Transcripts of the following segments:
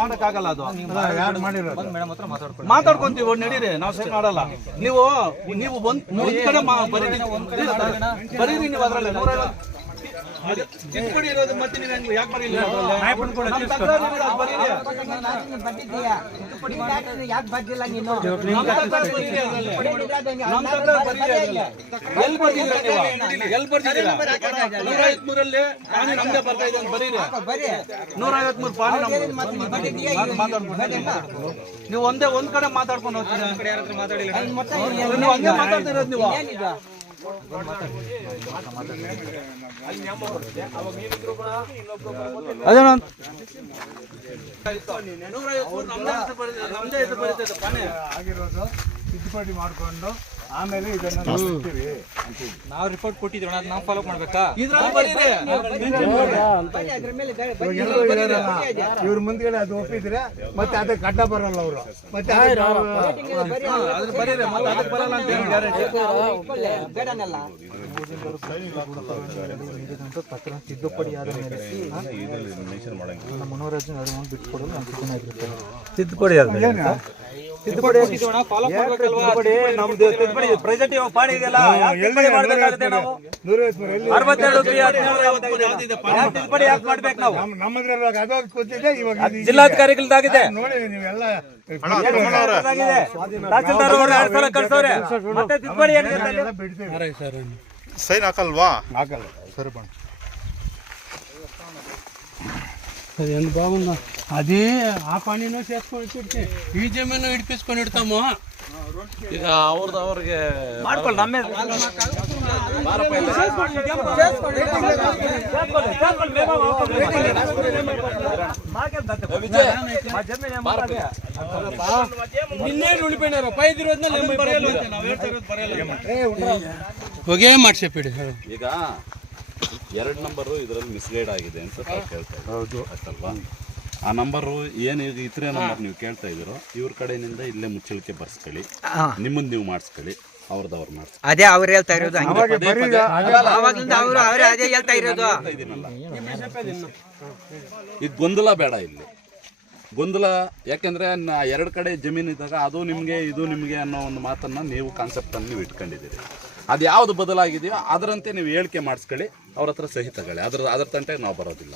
ಮಾಡಕ್ಕಾಗಲ್ಲ ಅದು ಮಾತಾಡ್ಕೊಂತೀವಿ ನಡೀರಿ ನಾವು ಸರಿ ಮಾಡಲ್ಲ ನೀವು ಒಂದ್ ಕಡೆ ಬರೀರಿ ನೀವು ಅದ್ರಲ್ಲಿ ತಿದ್ದುಪಡಿ ಇರೋದು ಮತ್ತೆ ನೀವು ಯಾಕೆ ಬರೀಲ್ಲ ಎಲ್ಲಿ ಬರ್ತಿದ್ದೀರಾ 153ರಲ್ಲಿ ಪಾನಿ ನಮ್ದೇ ಬರ್ತಾ ಇದೆ ಅಂತ ಬರೀರಿ 153 ಪಾನಿ ನೀವು ಒಂದ್ ಕಡೆ ಮಾತಾಡ್ಕೊಂಡು ಹೋಗ್ತೀರಾ ನೀವು ಹಂಗೆ ಮಾತಾಡ್ತಿರೋದು ನೀವು ಅದೇ ನಮ್ದೇ ಹೆಸರು ಬರೀತದೆ ಪಾನಿ ಆಗಿರೋದು ತಿದ್ದುಪಡಿ ಮಾಡ್ಕೊಂಡು ಆಮೇಲೆ ಇದನ್ನ ನಾವು ರಿಪೋರ್ಟ್ ಕೊಟ್ಟಿದ್ದೀವಿ ಅದು ನಾವು ಫಾಲೋ ಮಾಡ್ಬೇಕಾ ಇವ್ರ ಮುಂದ್ಗಡೆ ಅದು ಒಪ್ಪಿದ್ರೆ ಮತ್ತೆ ಅದಕ್ಕೆ ಅಡ್ಡ ಬರಲ್ಲ ಅವರು ಮತ್ತೆ ಬರಲ್ಲ ಅಂತ ತಿದ್ದುಪಡಿ ಆದ ಮೇಲೆ ಬಿಟ್ಕೊಡಲು ತಿದ್ದುಪಡಿ ಆದ್ಮೇಲೆ ತಿದ್ದುಪಡಿ ಫಾಲೋ ಮಾಡ್ಬೇಕಲ್ವಾ ನಮ್ದು ತಿದ್ದುಪಡಿ ಪ್ರೆಸೆಂಟ್ ಇವಾಗ ಪಾಣಿ ಇದೆಯಲ್ಲ ಮಾಡಬೇಕಾಗುತ್ತೆ ನಾವು 62 ತಿದ್ದುಪಡಿ ಯಾಕೆ ಮಾಡ್ಬೇಕು ನಾವು ಜಿಲ್ಲಾಧಿಕಾರಿಗಳದಾಗಿದೆ ನೋಡಿ ನೀವೆಲ್ಲ ತಹಸೀಲ್ದಾರ್ ಅವರು 2 ಸಲ ಕಳ್ಸವ್ರೆ ಮತ್ತೆ ತಿದ್ದುಪಡಿ ಸೈನ್ ಹಾಕಲ್ವಾ ಹಾಕಲ್ಲ ಸರಿ ಬಣ್ಣ అదేంది బాగుందా అది ఆ పనినో చేసుకొని ఇచ్చి ఈ జమీను ఇడిపించుకొని ఇడతాము ಈಗ ಅವ್ರಿಗೆ ಮಾಡ್ಕೊಳ್ಳಿ ನಮ್ಮೇ నిన్నేళ్ళు ఉండిపోయినారు 5 రోజున ఒకే మాట చెప్పాడు ಈಗ 2 ನಂಬರು ಇದರಲ್ಲಿ ಮಿಸ್ಗೈಡ್ ಆಗಿದೆ ಅಂತ ಕೇಳ್ತಾ ಇದ್ದೀವಿ ಅಷ್ಟಲ್ವಾ ಆ ನಂಬರು ಏನು ಇತರೆ ನಂಬರ್ ನೀವು ಕೇಳ್ತಾ ಇದ್ದೀರೋ ಇವ್ರ ಕಡೆಯಿಂದ ಇಲ್ಲೇ ಮುಚ್ಚಳಿಕೆ ಬರ್ಸ್ಕೊಳ್ಳಿ ನಿಮ್ಮನ್ನ ನೀವು ಮಾಡಿಸ್ಕೊಳ್ಳಿ ಅವ್ರದವ್ರು ಮಾಡಿಸ್ಕೊಳ್ಳಿ ಅದೇ ಅವ್ರು ಹೇಳ್ತಾ ಇರೋದು ಅವಾಗ್ಲಿಂದ ಅವರು ಅವರೇ ಅದೇ ಹೇಳ್ತಾ ಇರೋದು ಇದು ಗೊಂದಲ ಬೇಡ ಇಲ್ಲಿ ಗೊಂದಲ ಯಾಕೆಂದ್ರೆ 2 ಕಡೆ ಜಮೀನು ಇದ್ದಾಗ ಅದು ನಿಮಗೆ ಇದು ನಿಮಗೆ ಅನ್ನೋ ಒಂದು ಮಾತನ್ನ ನೀವು ಕಾನ್ಸೆಪ್ಟನ್ನು ನೀವು ಇಟ್ಕೊಂಡಿದ್ದೀರಿ ಅದು ಯಾವುದು ಬದಲಾಗಿದೆಯೋ ಅದರಂತೆ ನೀವು ಹೇಳಿಕೆ ಮಾಡಿಸ್ಕೊಳ್ಳಿ ಅವ್ರ ಹತ್ರ ಸಹಿ ತಗೊಳ್ಳಿ ಅದ್ರ ತಂಟೆಗೆ ನಾವು ಬರೋದಿಲ್ಲ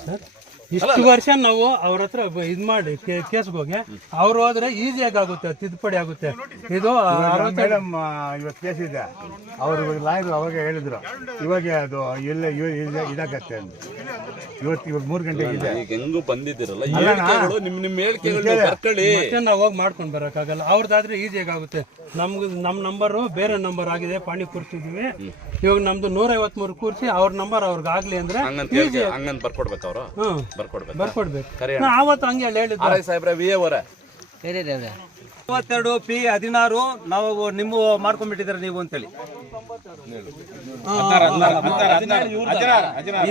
ಇಷ್ಟು ವರ್ಷ ನಾವು ಅವ್ರ ಹತ್ರ ಇದ್ ಮಾಡಿ ಕೇಸ್ಗೆ ಹೋಗಿ ಅವ್ರು ಹೋದ್ರೆ ಈಸಿಯಾಗಿ ಆಗುತ್ತೆ ತಿದ್ದುಪಡಿ ಆಗುತ್ತೆ ಇದು ಮೇಡಮ್ ಇವತ್ತು ಕೇಸ್ ಇದೆ ಅವರು ಲಾಯರ್ ಅವಾಗ ಹೇಳಿದ್ರು ಇವಾಗ ಅದು ಎಲ್ಲ ಇದಾಗತ್ತೆ ಅಂತ ಇವತ್ತು 3 ಗಂಟೆಗೆ ಇದೆ ಈಗ ಹೆಂಗು ಬಂದಿದ್ದೀರಲ್ಲ ಹೇಳಿಕೆಗಳು ನಿಮ್ಮ ಹೇಳಿಕೆಗಳು ಬರ್ಕೊಳ್ಳಿ ಮತ್ತೆ ನಾವು ಹೋಗಿ ಮಾಡ್ಕೊಂಡು ಬರೋಕ್ಕಾಗಲ್ಲ ಅವ್ರದ್ದಾದ್ರೆ ಈಸಿಯಾಗಿ ಆಗುತ್ತೆ ನಮ್ಮ ನಂಬರು ಬೇರೆ ನಂಬರ್ ಆಗಿದೆ ಪಾಣಿ ಕೂರ್ಸಿದೀವಿ ಇವಾಗ ನಮ್ದು 153 ಕೂರ್ಸಿ ಅವ್ರ ನಂಬರ್ ಅವ್ರಿಗೆ ಆಗ್ಲಿ ಅಂದ್ರೆ ಹಂಗಂತ ಬರ್ಕೊಡ್ಬೇಕು ಅವರು ಬರ್ಕೊಡ್ಬೇಕು ಆವತ್ತು ಹಂಗೆ ಹೇಳಿದ್ರು ಸಾಹೇಬ್ರೆ ವಿ ಅವರೇ 52 P16 ನಾವು ನಿಮ್ಮ ಮಾಡ್ಕೊಂಡ್ಬಿಟ್ಟಿದ್ದಾರೆ ನೀವು ಅಂತೇಳಿ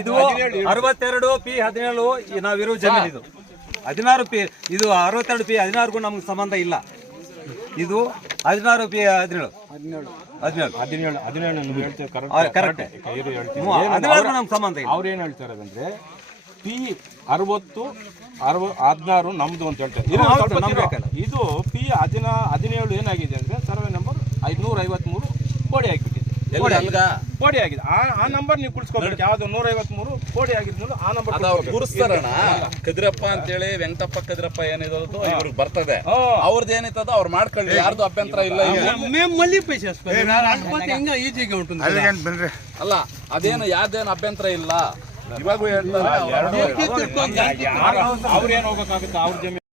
ಇದು 62 P17 ನಾವಿರೋ ಜಮೀನು ಇದು 16 P ಇದು 62 P16ಗೂ ನಮ್ಗೆ ಸಂಬಂಧ ಇಲ್ಲ ಇದು 16 P17 ಕರೆಕ್ಟ್ ನಮ್ಗೆ ಸಂಬಂಧ ಇಲ್ಲ ಅವ್ರು ಏನ್ ಹೇಳ್ತಾರೆ ಅಂದ್ರೆ P60 ನಮ್ದು ಅಂತ ಹೇಳ್ತಾರೆ ಇದು P17 ಏನಾಗಿದೆ ಅಂದ್ರೆ ಸರ್ವೆ ನಂಬರ್ 553 ಕೋಡಿ ಆಗಿಬಿಟ್ಟಿದೆ ಕೋಡಿ ಆಗಿದೆ ಆ ನಂಬರ್ ನೀವು ಕುಡಿಸ್ಕೋಬೇಕು ಯಾವ್ದು 153 ಕೋಡಿ ಆಗಿದ್ದು ಆ ನಂಬರ್ ಗುರುಸ್ತಾರಣ ಕದಿರಪ್ಪ ಅಂತೇಳಿ ವೆಂಕಟಪ್ಪ ಕದಿರಪ್ಪ ಏನಿರೋದು ಇವ್ರಿಗೆ ಬರ್ತದೆ ಅವ್ರದ್ದು ಏನಿತ್ತದ ಅವ್ರು ಮಾಡ್ಕೊಳ್ಳಿ ಯಾರ್ದು ಅಭ್ಯಂತರ ಇಲ್ಲ ಅಲ್ಲ ಅದೇನು ಯಾವ್ದೇನು ಅಭ್ಯಂತರ ಇಲ್ಲ ಇವಾಗೂ ಹೇಳ್ತಾರೆ ಅವ್ರೇನ್ ಹೋಗಕ್ಕಾಗುತ್ತೆ ಅವ್ರ ಜಮೀನು